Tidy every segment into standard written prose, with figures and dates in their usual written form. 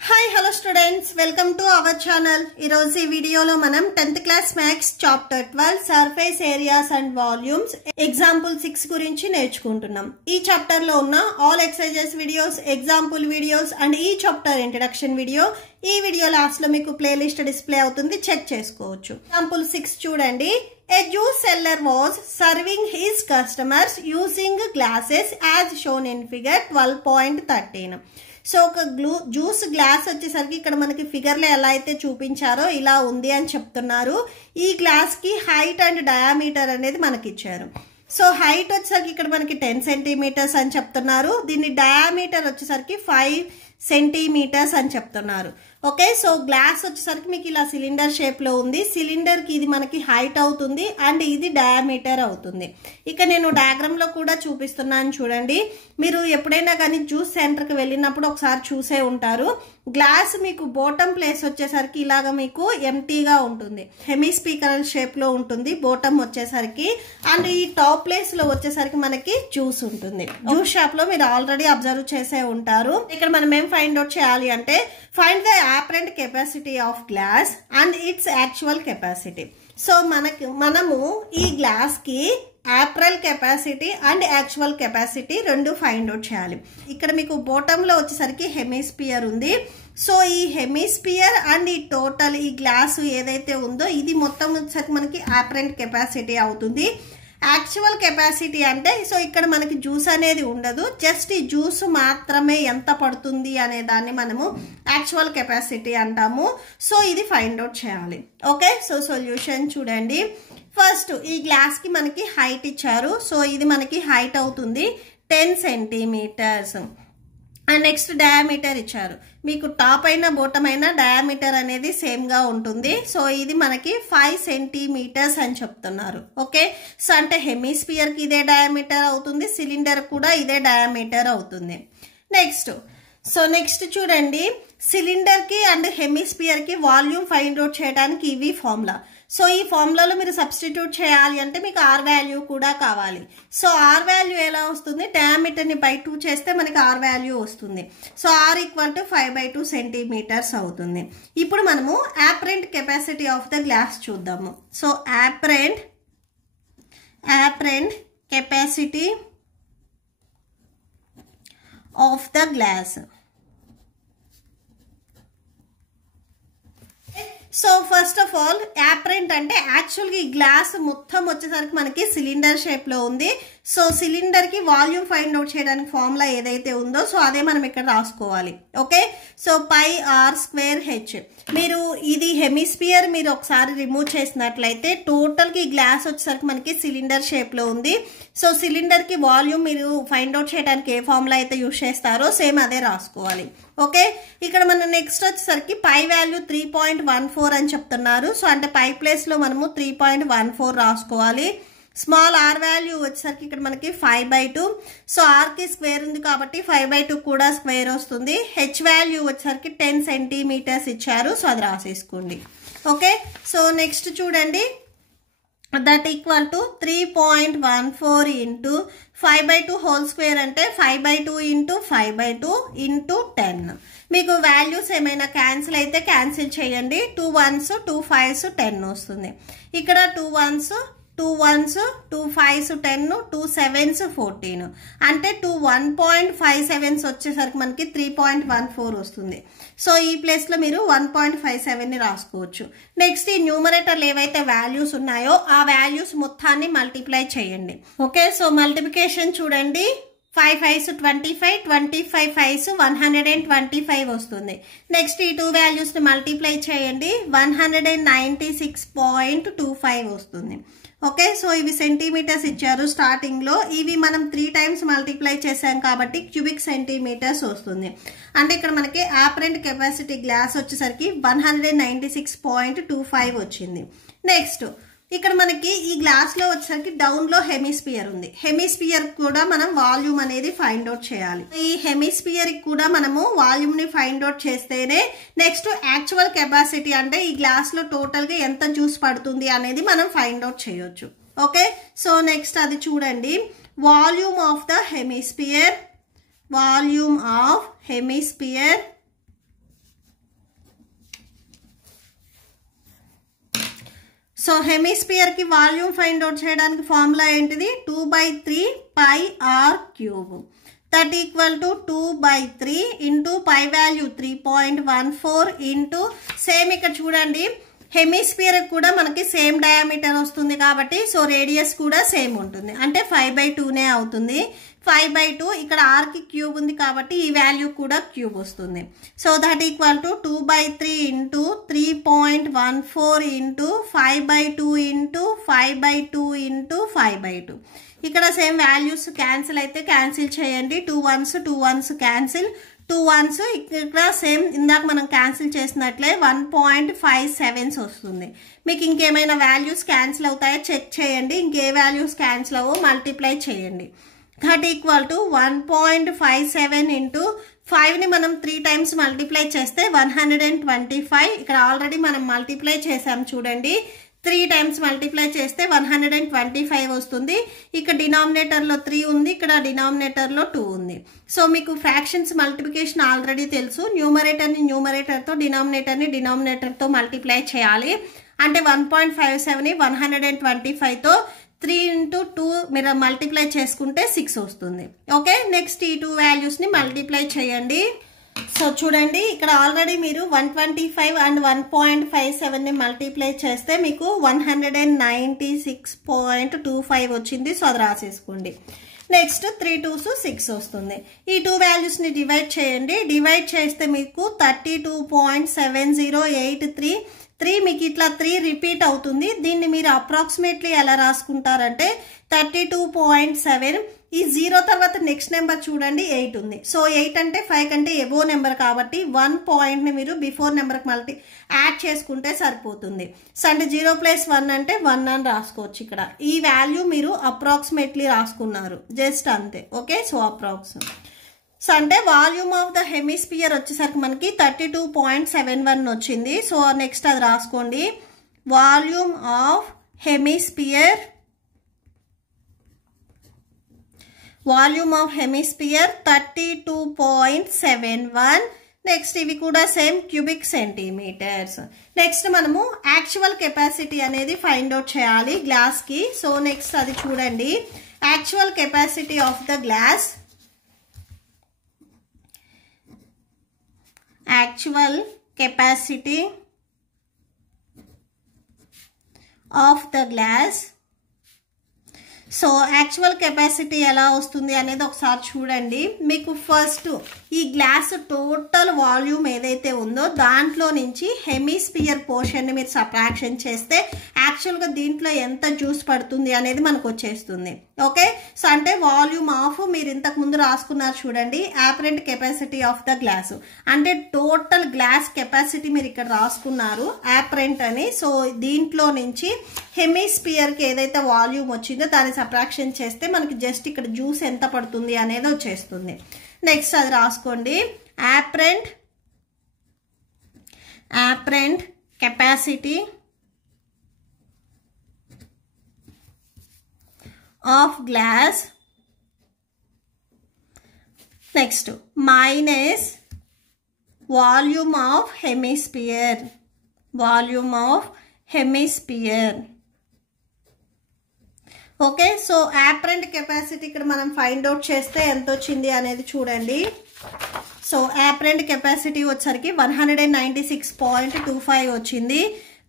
Hi, hello students. Welcome to our channel. In this video, we will 10th class Maths chapter 12 surface areas and volumes example 6 గురించి నేర్చుకుంటున్నాం. ఈ chapter లో ఉన్న all exercises videos, example videos and ఈ chapter introduction video ఈ video last లో మీకు playlist display అవుతుంది, చెక్ చేసుకోవచ్చు. Example 6 చూడండి. A juice seller was serving his customers using glasses as shown in figure 12.13. So ఒక జ్యూస్ గ్లాస్ వచ్చేసరికి ఇక్కడ మనకి ఫిగర్ లో ఎలా అయితే చూపించారో ఇలా ఉంది అని చెప్తున్నారు. ఈ గ్లాస్ కి హైట్ అండ్ డయామీటర్ అనేది మనకి ఇచ్చారు. సో హైట్ వచ్చేసరికి ఇక్కడ మనకి 10 సెంటీమీటర్స్ అని చెప్తున్నారు. దీని డయామీటర్ వచ్చేసరికి 5 సెంటీమీటర్స్ అని చెప్తున్నారు. ఓకే, సో గ్లాస్ వచ్చేసరికి మీకు ఇలా సిలిండర్ షేప్ లో ఉంది. సిలిండర్ కి ఇది మనకి హైట్ అవుతుంది అండ్ ఇది డయామీటర్ అవుతుంది. ఇక నేను డయాగ్రామ్ లో కూడా చూపిస్తున్నాను చూడండి. మీరు ఎప్పుడైనా కానీ జ్యూస్ సెంటర్ కి వెళ్ళినప్పుడు ఒకసారి చూసే ఉంటారు. గ్లాస్ మీకు బాటమ్ ప్లేస్ వచ్చేసరికి ఇలాగా మీకు ఎంటీగా ఉంటుంది, హెమీ స్పీకర్ షేప్ లో ఉంటుంది బాటమ్ వచ్చేసరికి. అండ్ ఈ టాప్ ప్లేస్ లో వచ్చేసరికి మనకి జ్యూస్ ఉంటుంది. జ్యూస్ షాప్ లో మీరు ఆల్రెడీ అబ్జర్వ్ చేసే ఉంటారు. ఇక్కడ మనం ఏం ఫైండ్ అవుట్ చేయాలి అంటే find the apparent capacity of glass and its actual capacity. So మనము ఈ గ్లాస్ కి Yapral capacity and actual capacity రెండు ఫైండ్ అవుట్ చేయాలి. ఇక్కడ మీకు బాటమ్ లో వచ్చేసరికి హెమిస్పియర్ ఉంది. సో ఈ హెమిస్పియర్ అండ్ ఈ టోటల్ ఈ గ్లాస్ ఏదైతే ఉందో ఇది మొత్తం వచ్చేసరికి మనకి యాప్రెంట్ కెపాసిటీ అవుతుంది. యాక్చువల్ కెపాసిటీ అంటే సో ఇక్కడ మనకి జ్యూస్ అనేది ఉండదు, జస్ట్ ఈ జ్యూస్ మాత్రమే ఎంత పడుతుంది అనే దాన్ని మనము యాక్చువల్ కెపాసిటీ అంటాము. సో ఇది ఫైండ్ అవుట్ చేయాలి. ఓకే, సో సొల్యూషన్ చూడండి. ఫస్ట్ ఈ గ్లాస్ కి మనకి హైట్ ఇచ్చారు. సో ఇది మనకి హైట్ అవుతుంది 10 సెంటీమీటర్స్. అండ్ నెక్స్ట్ డయామీటర్ ఇచ్చారు. మీకు టాప్ అయినా బాటమ్ అయినా డయామీటర్ అనేది సేమ్ గా ఉంటుంది. సో ఇది మనకి 5 సెంటీమీటర్స్ అని చెప్తున్నారు. ఓకే, సో అంటే హెమిస్పియర్ కి ఇదే డయామీటర్ అవుతుంది, సిలిండర్ కూడా ఇదే డయామీటర్ అవుతుంది. నెక్స్ట్ చూడండి, సిలిండర్ కి అండ్ హెమిస్పియర్ కి వాల్యూమ్ ఫైండ్ అవుట్ చేయడానికి ఇవి ఫార్ములా. సో ఈ ఫార్ములాలో మీరు సబ్స్టిట్యూట్ చేయాలి అంటే మీకు ఆర్ వాల్యూ కూడా కావాలి. సో ఆర్ వాల్యూ ఎలా వస్తుంది, డయామీటర్ ని బై 2 చేస్తే మనకి ఆర్ వాల్యూ వస్తుంది. So R equal to 5/2 centimetres అవుతుంది. ఇప్పుడు మనము apparent capacity of the glass చూద్దాము. So apparent capacity of the glass. So first of all apparent అంటే యాక్చువల్గా ఈ గ్లాస్ మొత్తం వచ్చేసరికి మనకి సిలిండర్ షేప్ లో ఉంది. సో సిలిండర్ కి వాల్యూమ్ ఫైండ్ అవుట్ చేయడానికి ఫార్ములా ఏదైతే ఉందో సో అదే మనం ఇక్కడ రాసుకోవాలి. Okay, so πr²h. మీరు ఇది హెమిస్పియర్ మీరు ఒకసారి రిమూవ్ చేసినట్లయితే టోటల్ కి గ్లాస్ వచ్చేసరికి మనకి సిలిండర్ షేప్ లో ఉంది. సో సిలిండర్ కి వాల్యూమ్ మీరు ఫైండ్ అవుట్ చేయడానికి ఏ ఫార్ములా అయితే యూజ్ చేస్తారో సేమ్ అదే రాసుకోవాలి. ఓకే, ఇక్కడ మన నెక్స్ట్ వచ్చేసరికి పై వాల్యూ 3.14 అని చెప్తున్నారు. సో అంటే పై ప్లేస్ లో మనము 3.14 రాసుకోవాలి. స్మాల్ ఆర్ వాల్యూ వచ్చేసరికి ఇక్కడ మనకి 5/2. సో ఆర్ కి స్క్వేర్ ఉంది కాబట్టి 5/2 కూడా స్క్వేర్ వస్తుంది. హెచ్ వాల్యూ వచ్చేసరికి 10 సెంటీమీటర్స్ ఇచ్చారు. సో అది రాసేసుకోండి. ఓకే, సో నెక్స్ట్ చూడండి, that equal to 3.14 into 5/2 whole square అంటే 5/2 ఇంటూ 5/2 ఇంటూ 10. మీకు వాల్యూస్ ఏమైనా క్యాన్సిల్ అయితే క్యాన్సిల్ చేయండి. 2 1s 2 5s 10 వస్తుంది. ఇక్కడ 2 1s 2 5s 10, 2 7s 14 అంటే 2 1.57 వచ్చేసరికి మనకి 3.14 వస్తుంది. సో ఈ ప్లేస్ లో మీరు 1.57 ని రాసుకోవచ్చు. నెక్స్ట్ ఈ న్యూమరేటర్లు ఏవైతే వాల్యూస్ ఉన్నాయో ఆ వాల్యూస్ మొత్తాన్ని మల్టిప్లై చేయండి. ఓకే, సో మల్టిప్లికేషన్ చూడండి. 5 5s 25, 25 5s 125 వస్తుంది. నెక్స్ట్ ఈ 2 వాల్యూస్ ని మల్టిప్లై చేయండి, 196.25 వస్తుంది. ఓకే, సో ఇవి సెంటీమీటర్స్ ఇచ్చారు స్టార్టింగ్ లో. ఇవి మనం 3 టైమ్స్ మల్టిప్లై చేసాం కాబట్టి క్యూబిక్ సెంటీమీటర్స్ వస్తుంది. అంటే ఇక్కడ మనకి యాప్రెంట్ కెపాసిటీ గ్లాస్ వచ్చేసరికి 196.25 వచ్చింది. నెక్స్ట్ ఇక్కడ మనకి ఈ గ్లాస్ లో వచ్చేసరికి డౌన్ లో హెమిస్పియర్ ఉంది. హెమిస్పియర్ కూడా మనం వాల్యూమ్ అనేది ఫైండ్ అవుట్ చేయాలి. ఈ హెమిస్పియర్ కూడా మనము వాల్యూమ్ ని ఫైండ్ అవుట్ చేస్తేనే నెక్స్ట్ యాక్చువల్ కెపాసిటీ అంటే ఈ గ్లాస్ లో టోటల్ గా ఎంత జ్యూస్ పడుతుంది అనేది మనం ఫైండ్ అవుట్ చేయొచ్చు. ఓకే, సో నెక్స్ట్ అది చూడండి, volume of the hemisphere so హెమిస్పియర్కి వాల్యూమ్ ఫైండ్ అవుట్ చేయడానికి ఫార్ములా ఏంటిది 2/3 pi R cube that equal to 2/3 into pi value 3.14 into same ఇక్కడ చూడండి హెమిస్పియర్ కూడా మనకి సేమ్ డయామీటర్ వస్తుంది కాబట్టి సో రేడియస్ కూడా సేమ్ ఉంటుంది అంటే 5/2నే అవుతుంది 5/2 ఇక్కడ ఆర్కి క్యూబ్ ఉంది కాబట్టి ఈ వాల్యూ కూడా క్యూబ్ వస్తుంది so that equal to 2/3 into 3.14 into 5/2 into 5/2 into 5/2 ఇక్కడ సేమ్ వాల్యూస్ క్యాన్సిల్ అయితే క్యాన్సిల్ చేయండి 2 1s క్యాన్సిల్ 2 1s ఇక్కడ సేమ్ ఇందాక మనం క్యాన్సిల్ చేసినట్లే 1.57 వస్తుంది మీకు ఇంకేమైనా వాల్యూస్ క్యాన్సిల్ అవుతాయో చెక్ చేయండి ఇంకే వాల్యూస్ క్యాన్సిల్ అవ్వో మల్టిప్లై చేయండి దట్ ఈక్వల్ టు 1.57 ఇంటూ 5ని మనం 3 టైమ్స్ మల్టిప్లై చేస్తే 125 ఇక్కడ ఆల్రెడీ మనం మల్టిప్లై చేసాం చూడండి 3 టైమ్స్ మల్టిప్లై చేస్తే 125 వస్తుంది ఇక్కడ డినామినేటర్లో 3 ఉంది ఇక్కడ డినామినేటర్లో 2 ఉంది సో మీకు ఫ్రాక్షన్స్ మల్టిప్లికేషన్ ఆల్రెడీ తెలుసు న్యూమరేటర్ని న్యూమరేటర్తో డినామినేటర్ని డినామినేటర్తో మల్టిప్లై చేయాలి అంటే 1.57ని 125తో 3 into 2 మీరు మల్టిప్లై చేసుకుంటే 6 వస్తుంది ఓకే నెక్స్ట్ ఈ 2 వాల్యూస్ని మల్టిప్లై చేయండి సో చూడండి ఇక్కడ ఆల్రెడీ మీరు 125 అండ్ 1.57ని మల్టిప్లై చేస్తే మీకు 196.25 వచ్చింది సో అది రాసేసుకోండి నెక్స్ట్ 3 2s 6 వస్తుంది ఈ 2 వాల్యూస్ని డివైడ్ చేయండి డివైడ్ చేస్తే మీకు 32.7083 మీకు ఇట్లా 3 రిపీట్ అవుతుంది దీన్ని మీరు అప్రాక్సిమేట్లీ ఎలా రాసుకుంటారంటే 32.7 ఈ 0 తర్వాత నెక్స్ట్ నెంబర్ చూడండి 8 ఉంది సో 8 అంటే 5 కంటే ఎబో నెంబర్ కాబట్టి 1 పాయింట్ని మీరు బిఫోర్ నెంబర్కి యాడ్ చేసుకుంటే సరిపోతుంది సో అంటే 0 + 1 అంటే 1 అని రాసుకోవచ్చు ఇక్కడ ఈ వాల్యూ మీరు అప్రాక్సిమేట్లీ రాసుకున్నారు జస్ట్ అంతే ఓకే సో అప్రాక్సిమేట్ సో అంటే వాల్యూమ్ ఆఫ్ ద హెమిస్పియర్ వచ్చేసరికి మనకి 32.71 వచ్చింది సో నెక్స్ట్ అది రాసుకోండి వాల్యూమ్ ఆఫ్ హెమిస్పియర్ 32.71 నెక్స్ట్ ఇవి కూడా సేమ్ క్యూబిక్ సెంటీమీటర్స్ నెక్స్ట్ మనము యాక్చువల్ కెపాసిటీ అనేది ఫైండ్ అవుట్ చేయాలి గ్లాస్కి సో నెక్స్ట్ అది చూడండి actual capacity of the glass actual capacity of the glass so actual capacity ఎలా వస్తుంది అనేది ఒకసారి చూడండి మీకు ఫస్ట్ ఈ గ్లాస్ టోటల్ వాల్యూమ్ ఏదైతే ఉందో దాంట్లో నుంచి హెమిస్పియర్ పోర్షన్ని మీరు సబ్ట్రాక్షన్ చేస్తే యాక్చువల్గా దీంట్లో ఎంత జ్యూస్ పడుతుంది అనేది మనకు వచ్చేస్తుంది ఓకే సో అంటే వాల్యూమ్ ఆఫ్ మీరు ఇంతకు ముందు రాసుకున్నారు చూడండి apparent capacity of the glass అంటే టోటల్ గ్లాస్ కెపాసిటీ మీరు ఇక్కడ రాసుకున్నారు అపరెంట్ అని సో దీంట్లో నుంచి హెమిస్పియర్కి ఏదైతే వాల్యూమ్ వచ్చిందో దాన్ని సబ్ట్రాక్షన్ చేస్తే మనకి జస్ట్ ఇక్కడ జ్యూస్ ఎంత పడుతుంది అనేది వచ్చేస్తుంది నెక్స్ట్ అది రాసుకోండి apparent capacity of glass next minus volume of hemisphere okay so apparent capacity ఇక్కడ మనం ఫైండ్ అవుట్ చేస్తే ఎంత వచ్చింది అనేది చూడండి సో అపరెంట్ కెపాసిటీ వచ్చరికి 196.25 వచ్చింది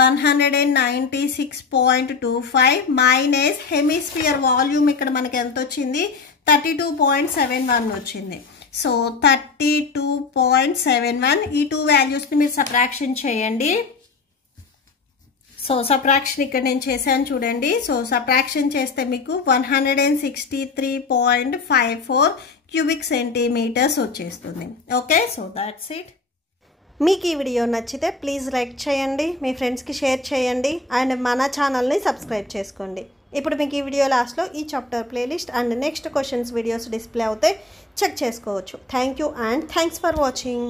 196.25 మైనస్ హెమిస్పియర్ వాల్యూమ్ ఇక్కడ మనకి ఎంత వచ్చింది 32.71 వచ్చింది సో 32.71 ఈ 2 వాల్యూస్ని మీరు సబ్ట్రాక్షన్ చేయండి సో సబ్ట్రాక్షన్ ఇక్కడ నేను చేశాను చూడండి సో సబ్ట్రాక్షన్ చేస్తే మీకు 163.54 క్యూబిక్ సెంటీమీటర్స్ వచ్చేస్తుంది ఓకే సో దాట్స్ ఇట్ మీకు ఈ వీడియో నచ్చితే ప్లీజ్ లైక్ చేయండి మీ ఫ్రెండ్స్కి షేర్ చేయండి అండ్ మన ఛానల్ని సబ్స్క్రైబ్ చేసుకోండి ఇప్పుడు మీకు ఈ వీడియో లాస్ట్లో ఈ chapter playlist and next questions videos display అవుతాయి చెక్ చేసుకోవచ్చు thank you and thanks for watching